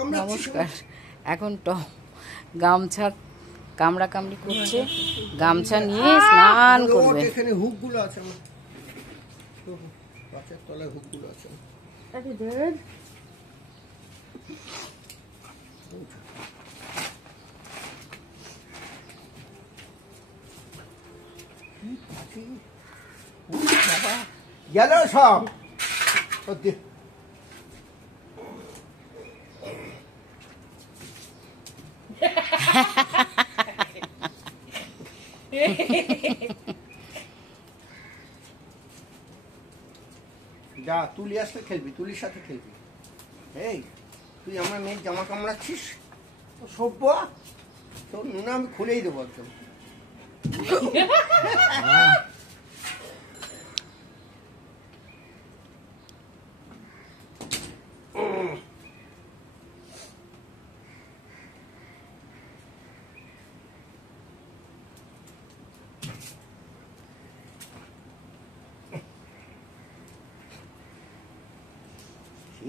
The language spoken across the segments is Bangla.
নমস্কার। এখন গামছা কামড়াকামড়ি করছে, গামছা নিয়ে স্নান করবে। এখানে হুকগুলো আছে, গাছের তলায় হুকগুলো আছে। গেল সব যা, তুলি আসলে খেলবি, তুলির সাথে খেলবি। এই তুই আমার মেয়ের জামা কামড়াচ্ছিস, সভ্য তোর নুনা আমি খুলেই দেবো একদম।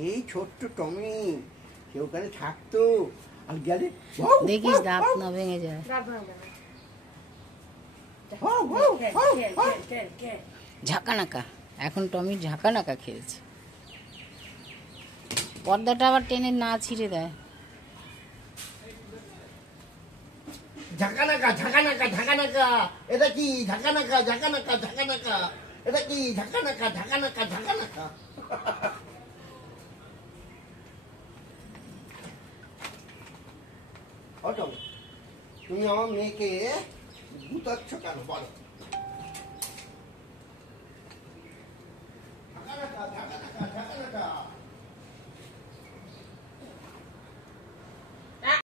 এই ছোট্ট টমি সে ওখানে থাকতো, আর গেলে দেখিস দাঁত না ভেঙে যায়। ঝাঁকানাকা, এখন টমির ঝাঁকানাকা খেয়েছে। পর্দাটা আবার টেনে না ছিঁড়ে দেয়। ঝাঁকানাকা ঝাঁকানাকা ঝাঁকানাকা, এটা কি ঝাঁকানাকা ঝাঁকানাকা ঝাঁকানাকা, এটা কি ঝাঁকানাকা ঝাঁকানাকা ঝাঁকানাকা। তুমি আমার মেয়েকে গুতাচ্ছ কেন বলো?